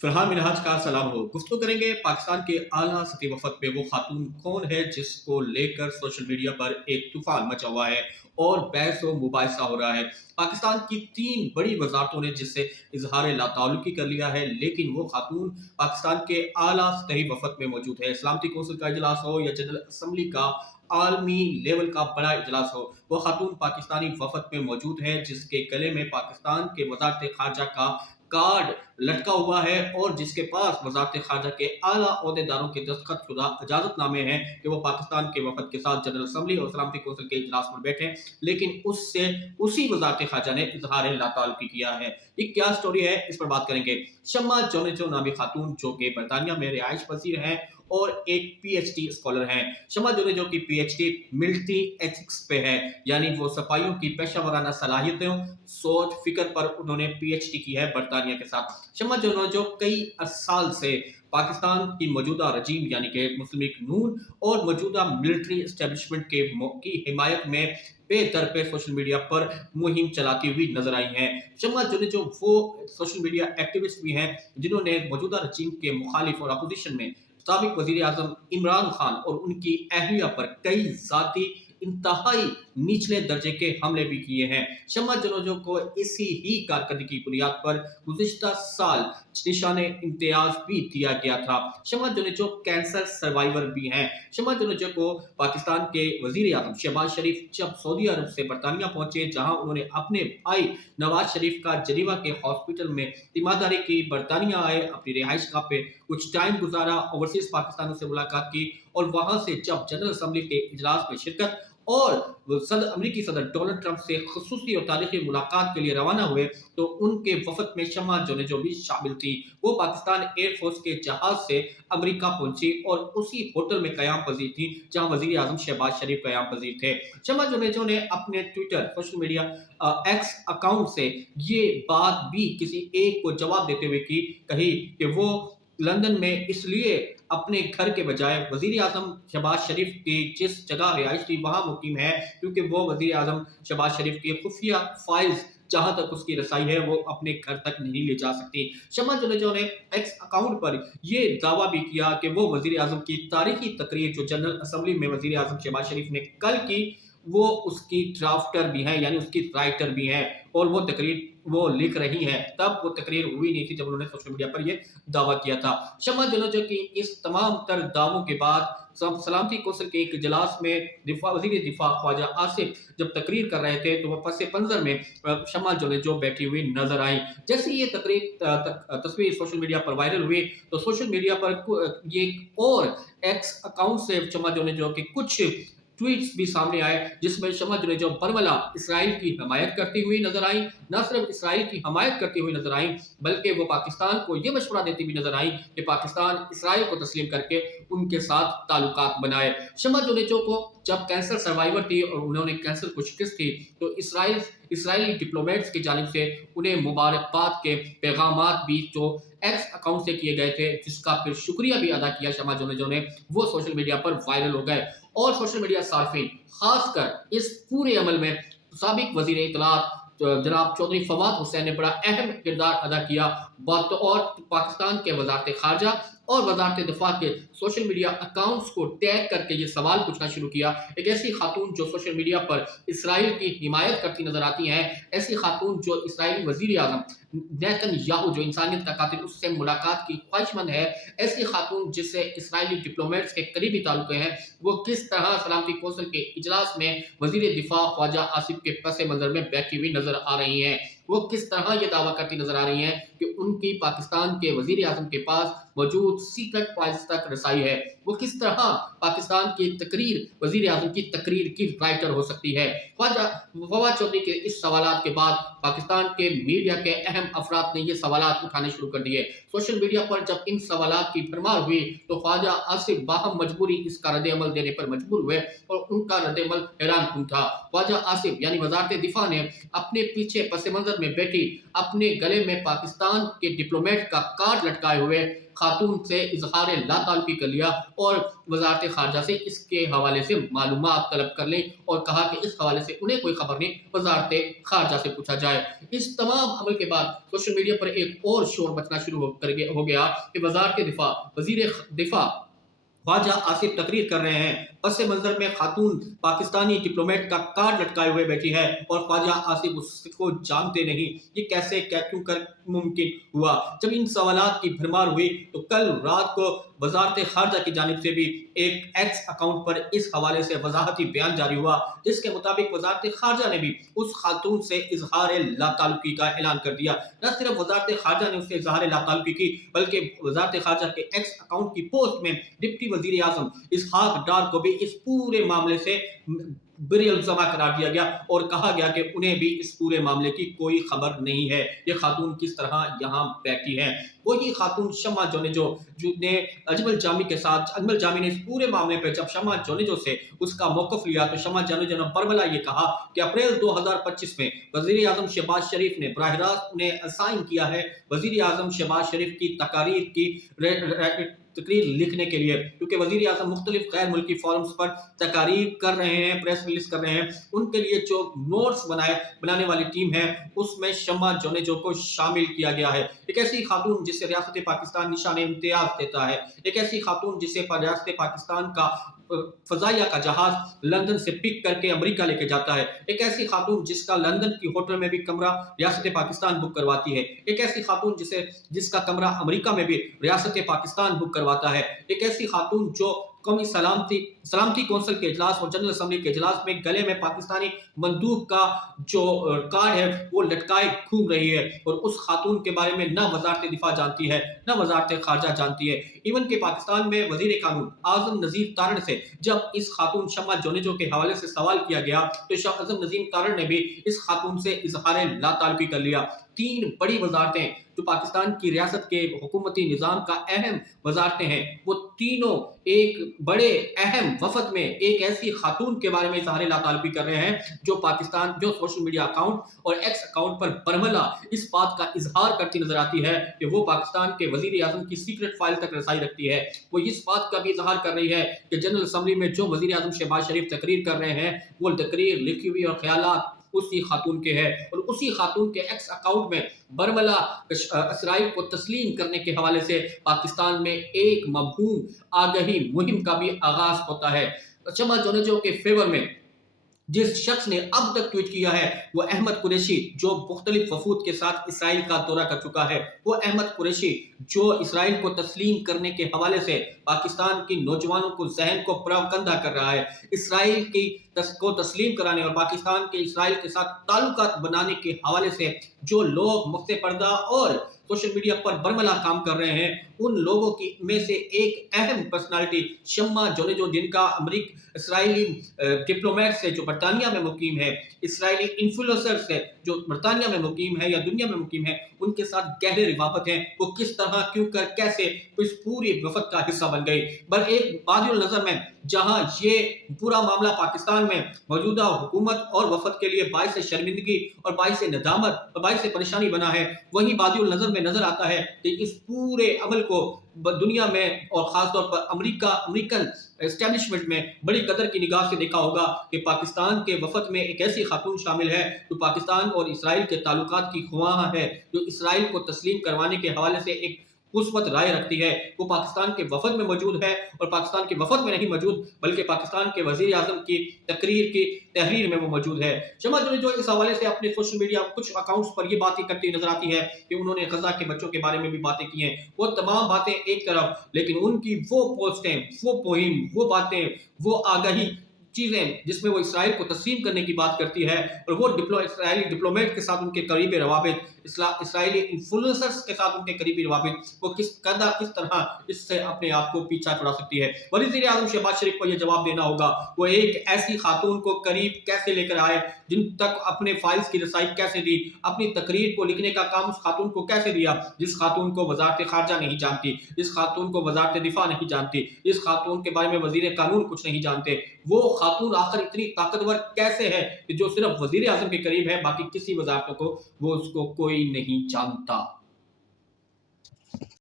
फरहान मिनहाज का सलाम हो। गुफ्तगू करेंगे पाकिस्तान के आला सतही वफद पे वो खातून कौन है जिसको लेकर सोशल मीडिया पर एक तूफान मचा हुआ है और बहस व मुबाहिसा हो रहा है। पाकिस्तान की 3 बड़ी वजारतों ने जिससे इजहार लाताल्लुकी कर लिया है, लेकिन वो खातून पाकिस्तान के आला सतही वफद में मौजूद है। सलामती कौंसिल का इजलास हो या जनरल असम्बली का आलमी लेवल का बड़ा इजलास हो, वो खातून पाकिस्तानी वफद में मौजूद है जिसके गले में पाकिस्तान के वजारत खारजा का कार्ड लटका हुआ है और जिसके पास वजारत खारजा के आला ओहदेदारों के दस्तखत शुदा इजाजतनामे हैं कि वो पाकिस्तान के वफद के साथ जनरल असम्बली और सलामती कौंसिल के इजलास में बैठे, लेकिन उससे उसी वजारत खारजा ने इजहार लाताल्लुकी किया है। ये क्या स्टोरी है, इस पर बात करेंगे। शम्मा जोनेजो नामी खातून जो कि बरतानिया में रिहाइश पजीर हैं और एक पीएचडी स्कॉलर हैं। शम्मा जोनेजो की पीएचडी मिलिट्री एथिक्स पे है, यानी वो सिपाहियों की पेशा वराना सलाहियतों, सोच फिक्र पर उन्होंने पीएचडी की है बरतानिया के साथ। शम्मा जोनेजो कई साल से पाकिस्तान की मौजूदा रजीम यानी कि मुस्लिम लीग नून और मौजूदा मिलिट्री एस्टेब्लिशमेंट की हिमायत में बेदरपे सोशल मीडिया पर मुहिम चलाती हुई नजर आई हैं। शम्मा जोनेजो वो सोशल मीडिया एक्टिविस्ट भी हैं जिन्होंने मौजूदा रजीम के मुखालिफ और अपोजिशन में साबिक वजीर आजम इमरान खान और उनकी अहलिया पर कई जाती इंतहाई निचले दर्जे के हमले भी किए हैं। शम्मा जोनेजो को इसी ही कारकर्दगी की बुनियाद पर गुज़िश्ता साल निशाने इम्तियाज भी दिया गया था। शम्मा जोनेजो कैंसर सर्वाइवर भी हैं। शम्मा जोनेजो को पाकिस्तान के वजीर आजम शहबाज शरीफ जब सऊदी अरब से बरतानिया पहुंचे, जहां उन्होंने अपने भाई नवाज शरीफ का जनीवा के हॉस्पिटल में तीमारदारी की, बरतानिया आए, अपनी रिहाइश गाह पे कुछ टाइम गुजारा, ओवरसीज पाकिस्तानियों से मुलाकात की और वहां से जब जनरल असम्बली के इजलास में शिरकत और अमरीकी सदर डोनाल्ड ट्रंप से खुसूसी और तारीखी मुलाकात के लिए रवाना हुए, तो उनके वफद में शम्मा जोनेजो भी शामिल थी। वो पाकिस्तान एयरफोर्स के जहाज से अमेरिका पहुंची और उसी होटल में कयाम पजीर थी जहां वजीर आजम शहबाज शरीफ कयाम पजीर थे। शम्मा जोनेजो ने अपने Twitter social media x account से ये बात भी किसी एक को जवाब देते हुए कही कि वो लंदन में इसलिए अपने घर के बजाय वजीर आजम शहबाज शरीफ की जिस जगह रिहाइश थी वहां मुकीम है, क्योंकि वो वजीर आजम शहबाज शरीफ की खुफिया फाइल्स जहां तक उसकी रसाई है वो अपने घर तक नहीं ले जा सकती। शम्मा जोनेजो ने एक्स अकाउंट पर यह दावा भी किया कि वो वजीर आजम की तारीखी तकरीर जो जनरल असम्बली में वजीर आजम शहबाज शरीफ ने कल की, वो उसकी ड्राफ्टर भी है, यानी उसकी राइटर भी है और वो तकरीर वो लिख रही है। तब वो तकरीर हुई नहीं थी जब उन्होंने सोशल मीडिया पर ये दावा किया था। शम्मा जोनेजो की इस तमाम तर दावों के बाद सलामती कौंसिल के एक इजलास में वजीर दिफा ख्वाजा आसिफ जब तकरीर कर रहे थे, तो वह पस मंजर में शम्मा जोनेजो बैठी हुई नजर आई। जैसे ये तस्वीर सोशल मीडिया पर वायरल हुई, तो सोशल मीडिया पर ये और एक्स अकाउंट से शम्मा जोनेजो के कुछ ट्वीट्स भी सामने आए, जिसमें शम्मा जोनेजो बरमला इसराइल की हमायत करती हुई नजर आई। न सिर्फ इसराइल की हमायत करती हुई नजर आई, बल्कि वो पाकिस्तान को ये मशवरा देती भी नजर आई कि पाकिस्तान इसराइल को तस्लीम करके उनके साथ ताल्लुकात बनाए। शम्मा जोनेजो को जब कैंसर सर्वाइवर थी और उन्होंने कैंसर को शिकस्त थी, तो इसराइली डिप्लोमेट्स की जानिब से उन्हें मुबारकबाद के पैगामात भी जो एक्स अकाउंट से किए गए थे, जिसका फिर शुक्रिया भी अदा किया शम्मा जोनेजो ने, वो सोशल मीडिया पर वायरल हो गए। और सोशल मीडिया सार्फिन खासकर इस पूरे अमल में साबिक वजीर इत्तलात जनाब चौधरी फवाद हुसैन ने बड़ा अहम किरदार अदा किया। और पाकिस्तान के वजारत खारजा और वजारत दिफा के सोशल मीडिया अकाउंट्स को टैग करके ये सवाल पूछना शुरू किया। एक ऐसी खातून जो सोशल मीडिया पर इसराइल की हिमायत करती नजर आती हैं, ऐसी खातून जो इसराइली वजीर आजम नेतन्याहू जो इंसानियत का कातिल उससे मुलाकात की ख्वाहिशमंद है, ऐसी खातून जिससे इसराइली डिप्लोमेट्स के करीबी ताल्लुक हैं, वो किस तरह सलामती कौंसिल के इजलास में वजीर दिफा ख्वाजा आसिफ के पस मंजर में बैठी हुई नजर आ रही हैं। वो किस तरह ये दावा करती नजर आ रही हैं कि उनकी पाकिस्तान के वजीर आजम के पास मौजूद सीक्रेट फाइल्स तक रसाई है। वो किस तरह पाकिस्तान की तकरीर वजीर आजम की तकरीर की राइटर हो सकती है। ख्वाजा फवाद चौधरी के इस सवालात के बाद पाकिस्तान के मीडिया के अहम अफराद ने ये सवालात उठाने शुरू कर दिए। सोशल मीडिया पर जब इन सवालात की भरमार हुई, तो ख्वाजा आसिफ बाहम मजबूरी इसका रद्द अमल देने पर मजबूर हुए और उनका रद्द अमल हैरानकुन था। ख्वाजा आसिफ यानी वजारत दिफा ने अपने पीछे पस मंजर में बैठी अपने गले में पाकिस्तान के डिप्लोमेट का कार्ड लटकाए हुए खातून से इजहार लाताल्लुकी कर लिया और वजारत खारजा से इसके हवाले से मालूमात तलब कर ली और कहा कि इस हवाले से उन्हें कोई खबर नहीं, वजारत खारजा से पूछा जाए। इस तमाम अमल के बाद सोशल मीडिया पर एक और शोर मचना शुरू हो गया कि वजारत दिफा वजीर दिफा ख्वाजा आसिफ तकरीर कर रहे हैं। पस मंजर में खातून पाकिस्तानी डिप्लोमेट का कार्ड लटकाए हुए बैठी है और ख्वाजा आसिफ उसको जानते नहीं। ये कैसे क्या क्यों कर मुमकिन हुआ? जब इन सवालात की भरमार हुई तो कल रात को वजारत खारजा की जानिब से भी एक एक्स अकाउंट पर इस हवाले से वजाहती बयान जारी हुआ, जिसके मुताबिक वजारत खारजा ने भी उस खातून से इजहार लाताल्लुकी का ऐलान कर दिया। न सिर्फ वजारत खारजा ने उससे इजहार लाताल्लुकी की, बल्कि वजारत खारजा के एक्स अकाउंट की पोस्ट में डिप्टी वजीर आजम इसहाक डार को भी इस पूरे मामले से बरी-उल-ज़मा करार दिया गया और कहा गया कि उन्हें भी इस पूरे मामले की कोई खबर नहीं है। ये खातून किस तरह यहाँ बैठी है। वही खातून शम्मा जोनेजो ने अजमल जामी ने इस पूरे मामले पर जब शम्मा जोनेजो से उसका मौक़िफ़ लिया तो शम्मा जोनेजो ने बरमला ये कहा कि अप्रैल 2025 में वज़ीर आज़म शहबाज शरीफ ने बराह रास्त उन्हें असाइन किया है वज़ीर आज़म शहबाज शरीफ की तकरीर लिखने के लिए, क्योंकि वज़ीर आज़म मुख्तलिफ गैर मुल्की फोरम्स पर तकारीर कर रहे हैं, प्रेस रिलीज कर रहे हैं। उनके लिए जो नोट्स बनाने वाली टीम है उसमें शम्मा जोनेजो को शामिल किया गया है। एक ऐसी खातून जिसे रियासत पाकिस्तान निशान इम्तियाज देता है, एक ऐसी खातून जिसे रियासत पाकिस्तान का फजाइया का जहाज लंदन से पिक करके अमेरिका लेके जाता है, एक ऐसी खातून जिसका लंदन की होटल में भी कमरा रियासत पाकिस्तान बुक करवाती है, एक ऐसी खातून जिसका कमरा अमेरिका में भी रियासत पाकिस्तान बुक करवाता है, एक ऐसी खातून जो कौमी सलामती कौंसिल के इजलास और जनरल असम्बली के इजलास में गले में पाकिस्तानी बंदूक का जो कार्ड है वो लटकाए घूम रही है और उस खातून के बारे में ना वजारत दिफा जानती है ना वजारत खारजा जानती है। इवन के पाकिस्तान में वजीर कानून आजम नजीर तारण से जब इस खातून शम्मा जोनेजो के हवाले से सवाल किया गया तो आजम नजीर तारण ने भी इस खातून से इजहार लाताल्लुकी कर लिया। तीन बड़ी वजारतें जो पाकिस्तान की रियासत के हुकूमती निज़ाम का अहम वजारतें हैं, वो तीनों एक बड़े अहम वफद में एक ऐसी खातून के बारे में इजहार लाताल्लुकी कर रहे हैं जो सोशल मीडिया अकाउंट और एक्स अकाउंट पर बरमला इस बात का इजहार करती नजर आती है कि वो पाकिस्तान के वजीर आजम की सीक्रेट फाइल तक रसाई रखती है। वो इस बात का भी इजहार कर रही है कि जनरल असम्बली में जो वजीर आजम शहबाज शरीफ तकरीर कर रहे हैं वो तकरीर लिखी हुई और ख्यालात उसी खातून के है और उसी खातून के एक्स अकाउंट में बरमला इसराइल को तस्लीम करने के हवाले से पाकिस्तान में एक मबहूम आगही मुहिम का भी आगाज होता है। शम्मा जोनेजो के फेवर में जिस शख्स ने अब तक ट्वीट किया है वो अहमद कुरैशी, जो मुख्तलिफ वफूद के साथ इसराइल का दौरा कर चुका है। वो अहमद कुरैशी जो इसराइल को तस्लीम करने के हवाले से पाकिस्तान की नौजवानों को जहन को परवकंदा कर रहा है, इसराइल को तस्लीम कराने और पाकिस्तान के इसराइल के साथ ताल्लुकात बनाने के हवाले से जो लोग मुफ्ते पर्दा और सोशल मीडिया पर बरमला काम कर रहे हैं, उन लोगों की में से एक अहम पर्सनालिटी शम्मा जोनेजो, जिनका इसराइली डिप्लोमेट से जो बरतानिया में मुकीम है, इसराइली इन्फ्लुएंसर से जो बरतानिया में मुकीम है या दुनिया में मुकीम है, उनके साथ गहरे रिवाबत हैं। वो किस तरह क्यों कर कैसे इस पूरी वफद का हिस्सा बन गई। पर एक बादिल नजर में जहां ये पूरा मामला पाकिस्तान में मौजूदा हुकूमत और वफद के लिए बाइस शर्मिंदगी और बाइस नदामत और बाइस परेशानी बना है, वहीं बादिल नजर में नजर आता है कि इस पूरे अमल को दुनिया में और खासतौर पर अमेरिकन एस्टेब्लिशमेंट में बड़ी कदर की निगाह से देखा होगा कि पाकिस्तान के वफद में एक ऐसी खातून शामिल है जो पाकिस्तान और इसराइल के ताल्लुकात की ख्वाह है, जो इसराइल को तस्लीम करवाने के हवाले से एक मुस्बत राय रखती है। वो पाकिस्तान के वफद में मौजूद है और पाकिस्तान के वफद में नहीं मौजूद बल्कि पाकिस्तान के वजीर आजम की तहरीर में वो मौजूद है। शम्मा जोनेजो इस हवाले से अपने सोशल मीडिया कुछ अकाउंट्स पर ये बातें करती नजर आती है कि उन्होंने गजा के बच्चों के बारे में भी बातें की हैं। वो तमाम बातें एक तरफ, लेकिन उनकी वो पोस्टें, वो पोइम, वो बातें, वो आगाही चीजें जिसमें वो इसराइल को तस्लीम करने की बात करती है और वो इसराइली डिप्लोमेट के साथ उनके करीबी रवाबित, इसराइली इन्फ्लुएंसर्स के साथ उनके करीबी रवाबित, वो किस तरह इससे अपने आप को पीछा छुड़ा सकती है। वज़ीर आज़म शहबाज शरीफ को यह जवाब देना होगा, वो एक ऐसी खातून को करीब कैसे लेकर आए, जिन तक अपने फाइल्स की रसाई कैसे दी, अपनी तकरीर को लिखने का काम उस खातून को कैसे दिया, जिस खातून को वजारत खारजा नहीं जानती, जिस खातून को वजारत दिफा नहीं जानती, जिस खातून के बारे में वजीर कानून कुछ नहीं जानते। वो खातून आखिर इतनी ताकतवर कैसे है कि जो सिर्फ वजीर आजम के करीब है, बाकी किसी वजारतों को वो उसको कोई नहीं जानता।